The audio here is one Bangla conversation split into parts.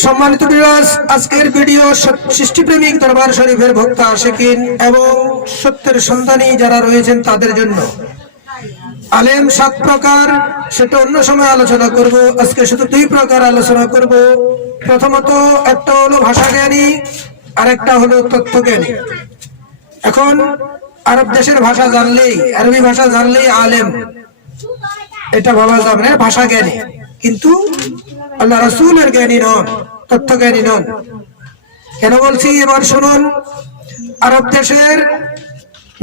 সম্মানিত ভিউয়ার্স, আজকের ভিডিও সৃষ্টিপ্রেমিক দরবার শরীফের ভক্ত আশিকিন এবং সত্যের সন্ধানী যারা রয়েছেন তাদের জন্য। আলেম 7 প্রকার, সেটা অন্য সময় আলোচনা করব। আজকে শুধু 2 প্রকার আলোচনা করব। প্রথমত একটা হলো ভাষাজ্ঞানী, আরেকটা হলো তত্ত্বজ্ঞানী। এখন আরব দেশের ভাষা জানলেই, আরবি ভাষা জানলেই আলেম, এটা ভাবা যাবে না, ভাষা জ্ঞানী। কিন্তু আল্লাহ রাসূলের জ্ঞানী নন, তত্ত্বজ্ঞানী নন। কেন বলছি এবার শুনুন। আরব দেশের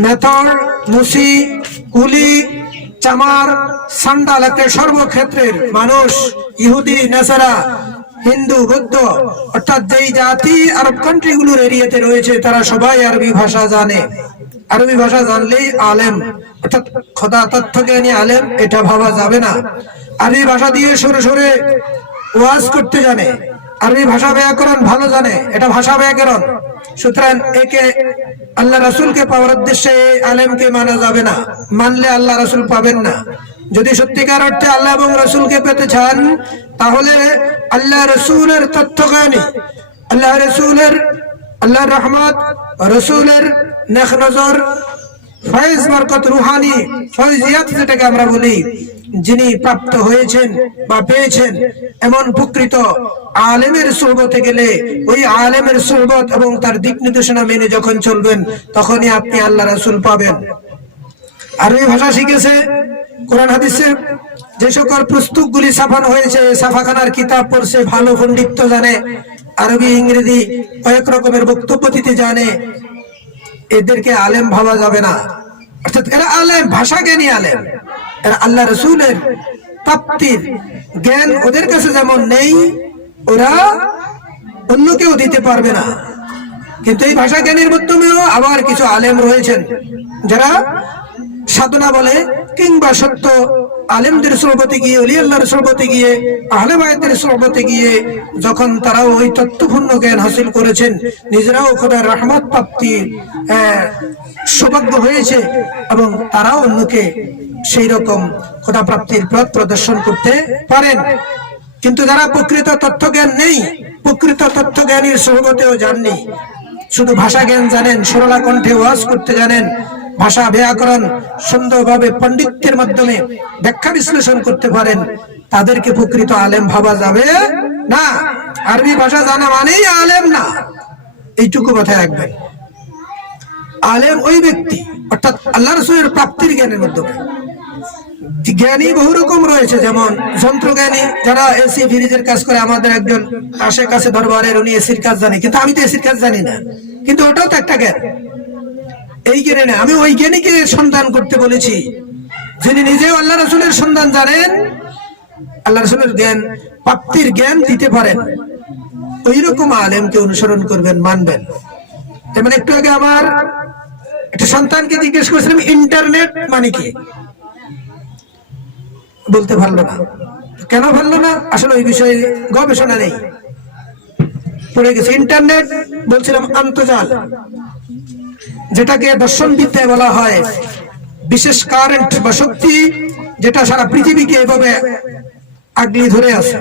মেথর, মুসি, কুলি, চামার, সান্ডাল, একটা সর্বক্ষেত্রের মানুষ, ইহুদি, নাসারা, হিন্দু, বৌদ্ধ, অর্থাৎ যেই জাতি আরব কান্ট্রিগুলোর এরিয়াতে রয়েছে তারা সবাই আরবি ভাষা জানে। আরবি ভাষা জানলেই আলেম, অর্থাৎ খোদা তত্ত্বজ্ঞানী আলেম, এটা ভাবা যাবে না। আরবি ভাষা দিয়ে সরে সরে ওয়াজ করতে জানে, আরবি ভাষা ব্যাকরণ ভালো জানে, এটা ভাষা ব্যাকরণ। সুতরাং একে আল্লাহ রাসূলকে পাওয়ার উদ্দেশ্যে আলেমকে মানা যাবে না, মানলে আল্লাহ রাসূল পাবেন না। যদি সত্যিকার অর্থে আল্লাহ এবং রাসূলকে পেতে চান তাহলে আল্লাহ রাসূলের তত্ত্বজ্ঞানী, আল্লাহ রাসূলের, আল্লাহর রহমত, রাসূলের নেক নজর, ফয়েজ, বরকত, রুহানি, ফয়জিয়াত যেটাকে আমরা বলি, যিনি প্রাপ্ত হয়েছেন বা পেয়েছেন এমন প্রকৃত আলেমের সুহবতে গেলে ওই আলেমের সুহবত এবং তার দিক নির্দেশনা মেনে যখন চলবেন তখনই আপনি আল্লাহ রাসূল পাবেন। আরবি ভাষা শিখেছে, কোরআন হাদিসে যে সকল পুস্তকগুলি ছাপানো হয়েছে, ছাপাখানার কিতাব পড়ছে, ভালো পণ্ডিত্য জানে, আরবি ইংরেজি কয়েক রকমের বক্তব্য দিতে জানে, এদেরকে আলেম ভাবা যাবে না। অর্থাৎ এরা আলেম, ভাষা জ্ঞানী আলেম। এরা আল্লাহ রাসূলের প্রাপ্তির জ্ঞান ওদের কাছে যেমন নেই, ওরা অন্য কেউ দিতে পারবে না। কিন্তু এই ভাষা জ্ঞানীর মাধ্যমেও আবার কিছু আলেম রয়েছেন যারা সাধনা বলে কিংবা সত্য আলেমদের সোহবতে গিয়ে, ওলি আল্লাহর সোহবতে গিয়ে, আহলে বায়তের সোহবতে গিয়ে যখন তারাও ওই তত্ত্বপূর্ণ জ্ঞান হাসিল করেছেন, নিজেরাও খোদার রহমত প্রাপ্তি সৌভাগ্য হয়েছে এবং তারাও অন্যকে সেই রকম খোদা প্রাপ্তির পথ প্রদর্শন করতে পারেন। কিন্তু যারা প্রকৃত তত্ত্বজ্ঞান নেই, প্রকৃত তত্ত্বজ্ঞানীর সোহবতেও যাননি, শুধু ভাষা জ্ঞান জানেন, সরলা কণ্ঠে ওয়াজ করতে জানেন, ভাষা ব্যাকরণ সুন্দরভাবে পণ্ডিতের মাধ্যমে ব্যাখ্যা বিশ্লেষণ করতে পারেন, তাদেরকে প্রকৃত আলেম ভাবা যাবে না। আরবি ভাষা জানা মানেই আলেম না, এইটুকু মাথায় রাখবেন। আলেম ওই ব্যক্তি, অর্থাৎ আল্লাহ রাসূলের প্রাপ্তির জ্ঞানের মাধ্যমে। জ্ঞানী বহু রকম রয়েছে, যেমন যন্ত্রজ্ঞানী, যারা এসি ফ্রিজের কাজ করে। আমাদের একজন আশেপাশে দরবারের, উনি এসির কাজ জানে, কিন্তু আমি তো এসির কাজ জানি না, কিন্তু ওটাও তো একটা জ্ঞান। এই জ্ঞানে না, আমি ওই জ্ঞানীকে সন্ধান করতে বলেছি যিনি নিজেও আল্লাহ রাসূলের সন্ধান জানেন, আল্লাহ রাসূলের জ্ঞান, প্রাপ্তির জ্ঞান দিতে পারেন। ওই রকম আলেমকে অনুসরণ করবেন, মানবেন। যেমন একটু আগে আমার একটা সন্তানকে জিজ্ঞেস করেছিলাম ইন্টারনেট মানে কি, বলতে পারলো না। কেন পারলো না? আসলে ওই বিষয়ে গবেষণা নেই, পড়ে গেছে। ইন্টারনেট বলছিলাম আন্তর্জাল, যেটাকে দর্শন বিদ্যায় বলা হয় বিশেষ কারেন্ট বা শক্তি, যেটা সারা পৃথিবীকে এভাবে আগলি ধরে আছে।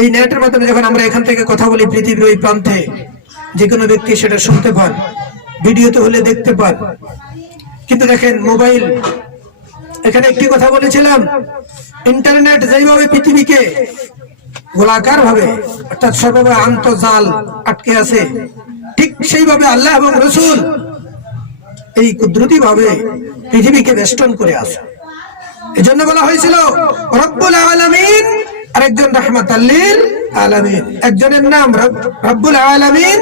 এই নেটের মাধ্যমে যখন আমরা এখান থেকে কথা বলি, পৃথিবীর ওই প্রান্তে যে কোনো ব্যক্তি সেটা শুনতে পান, ভিডিওতে হলে দেখতে পান। কিন্তু দেখেন মোবাইল, এখানে একটি কথা বলেছিলাম, ইন্টারনেট যেভাবে পৃথিবীকে গোলাকার ভাবে, অর্থাৎ সর্বভাবে আন্তর্জাল আটকে আছে, ঠিক সেইভাবে আল্লাহ এবং রাসূল এই কুদরতি ভাবে পৃথিবীকে বেষ্টন করে আছে। এজন্য বলা হয়েছিল রব্বুল আলামিন, আরেকজন রাহমাতাল লিল আলামিন। একজনের নাম রব্বুল আলামিন,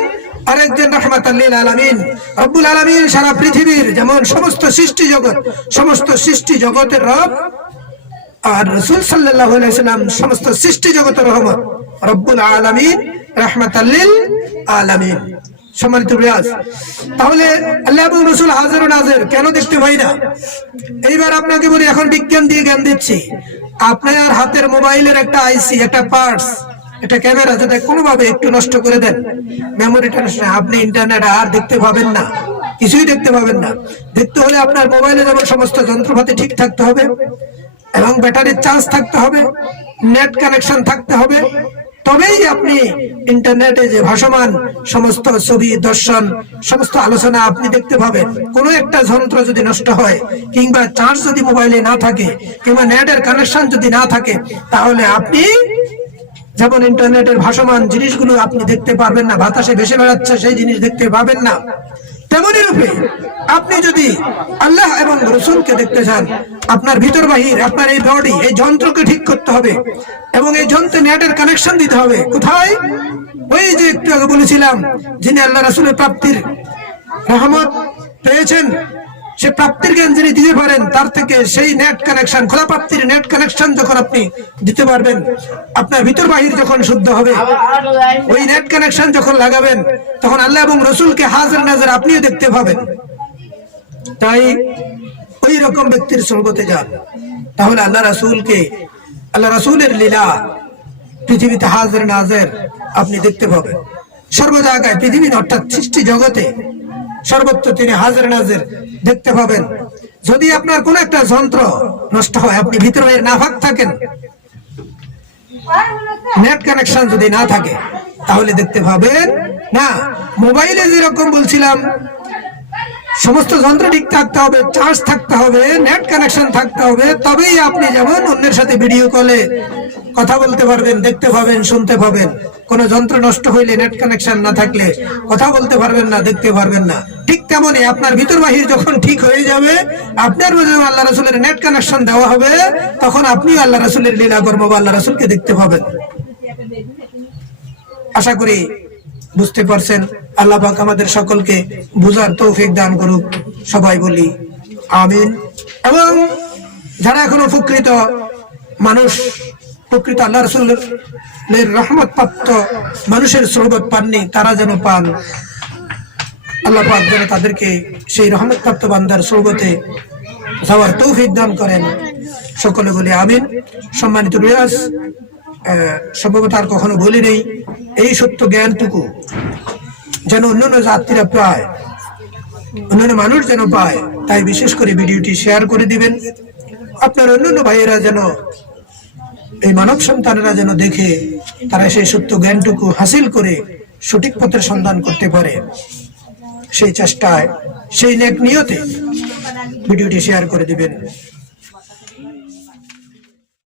আরেকজন রাহমাতাল লিল আলামিন। রব্বুল আলামিন সারা পৃথিবীর, যেমন সমস্ত সৃষ্টি জগৎ, সমস্ত সৃষ্টি জগতের রব, আর রাসূল সাল্লাল্লাহু আলাইহি ওয়াসাল্লাম সমস্ত সৃষ্টি জগতের রহমত। রব্বুল আলামিন, রাহমাতাল লিল আলামিন। সম্মানিত ভিউয়ার্স, তাহলে আল্লাহ এবং রাসূল হাজির ও নাজির, কেন দেখতে পাই না? এইবার আপনাকে বলি, এখন বিজ্ঞান দিয়ে জ্ঞান দিচ্ছি। আপনার হাতের মোবাইলের একটা আইসি, একটা পার্টস, একটা ক্যামেরা, যেটা কোনোভাবে একটু নষ্ট করে দেন, মেমোরিটা নষ্ট, আপনি ইন্টারনেট আর দেখতে পাবেন না, কিছুই দেখতে পাবেন না। দেখতে হলে আপনার মোবাইলে যেমন সমস্ত যন্ত্রপাতি ঠিক থাকতে হবে এবং ব্যাটারির চার্জ থাকতে হবে, নেট কানেকশন থাকতে হবে, তবেই আপনি ইন্টারনেটে যে ভাসমান সমস্ত ছবি দর্শন সমস্ত আলোচনা আপনি দেখতে পাবেন। কোনো একটা যন্ত্র যদি নষ্ট হয় কিংবা চার্জ যদি মোবাইলে না থাকে কিংবা নেটের কানেকশন যদি না থাকে, তাহলে আপনি যেমন ইন্টারনেটের ভাসমান জিনিসগুলো আপনি দেখতে পারবেন না, বাতাসে ভেসে বেড়াচ্ছে সেই জিনিস দেখতে পাবেন না। তেমনি রূপে আপনি যদি আল্লাহ এবং রসুলকে দেখতে চান, আপনার ভিতর বাহির, আপনার এই বডি, এই যন্ত্রকে ঠিক করতে হবে এবং এই যন্ত্রে নেটের কানেকশন দিতে হবে। কোথায়? ওই যে একটু আগে বলেছিলাম, যিনি আল্লাহ রাসূলের প্রাপ্তির রহমত পেয়েছেন, সে প্রাপ্তির জ্ঞান যিনি দিতে পারেন, তার থেকে সেই নেট কানেকশন, খোলা প্রাপ্তির নেট কানেকশন যখন আপনি দিতে পারবেন, আপনার ভিতর বাহির যখন শুদ্ধ হবে, ওই নেট কানেকশন যখন লাগাবেন, তখন আল্লাহ এবং রসুলকে হাজির নাজির আপনিও দেখতে পাবেন। তাই ওই রকম ব্যক্তির সঙ্গতে যান, তাহলে আল্লাহ রাসূলকে, আল্লাহ রাসূলের লীলা পৃথিবীতে হাজির নাজির আপনি দেখতে পাবেন। সর্ব জায়গায় পৃথিবীর অর্থাৎ সৃষ্টি জগতে সর্বত্র তিনি হাজির নাজির দেখতে পাবেন। যদি আপনার কোন একটা যন্ত্র নষ্ট হয়, আপনি ভিতরে নাফাক থাকেন, নেট কানেকশন যদি না থাকে, তাহলে দেখতে পাবেন না। মোবাইলে যেরকম বলছিলাম, সমস্ত যন্ত্র ঠিক থাকতে হবে, চার্জ থাকতে হবে, নেট কানেকশন থাকতে হবে, তবেই আপনি যেমন অন্যের সাথে ভিডিও কলে কথা বলতে পারবেন, দেখতে পাবেন, শুনতে পাবেন। কোন যন্ত্র নষ্ট হইলে, নেট কানেকশন না থাকলে কথা বলতে পারবেন না, দেখতে পারবেন না। ঠিক তেমনি আপনার ভিতর বাহির যখন ঠিক হয়ে যাবে, আপনার মধ্যে আল্লাহ রাসূলের নেট কানেকশন দেওয়া হবে, তখন আপনি আল্লাহ রাসূলের লীলা কর্ম বা আল্লাহ রাসূলকে দেখতে পাবেন। আশা করি বুঝতে পারছেন। আল্লাহ পাক আমাদের সকলকে বুঝার তৌফিক দান করুক। সবাই বলি আমিন। এবং যারা এখনো উপকৃত মানুষ, প্রকৃত আল্লাহ রাসূলের রহমত প্রাপ্ত মানুষের সোহবত পাননি, তারা যেন পান। আল্লাহ পাক যেন তাদেরকে সেই রহমত প্রাপ্ত বান্দার সোহবতে যাওয়ার তৌফিক দান করেন। সকলে বলি আমিন। সম্মানিত রিয়াজ, সম্ভবত আর কখনো বলি নেই, এই সত্য জ্ঞানটুকু যেন অন্যান্য যাত্রীরা পায়, অন্যান্য মানুষ যেন পায়, তাই বিশেষ করে ভিডিওটি শেয়ার করে দিবেন। আপনার অন্যান্য ভাইয়েরা যেন, এই মানব সন্তানেরা যেন দেখে তারা সেই সত্য জ্ঞানটুকু হাসিল করে সঠিক পথের সন্ধান করতে পারে, সেই চেষ্টায়, সেই নেক নিয়তে ভিডিওটি শেয়ার করে দিবেন।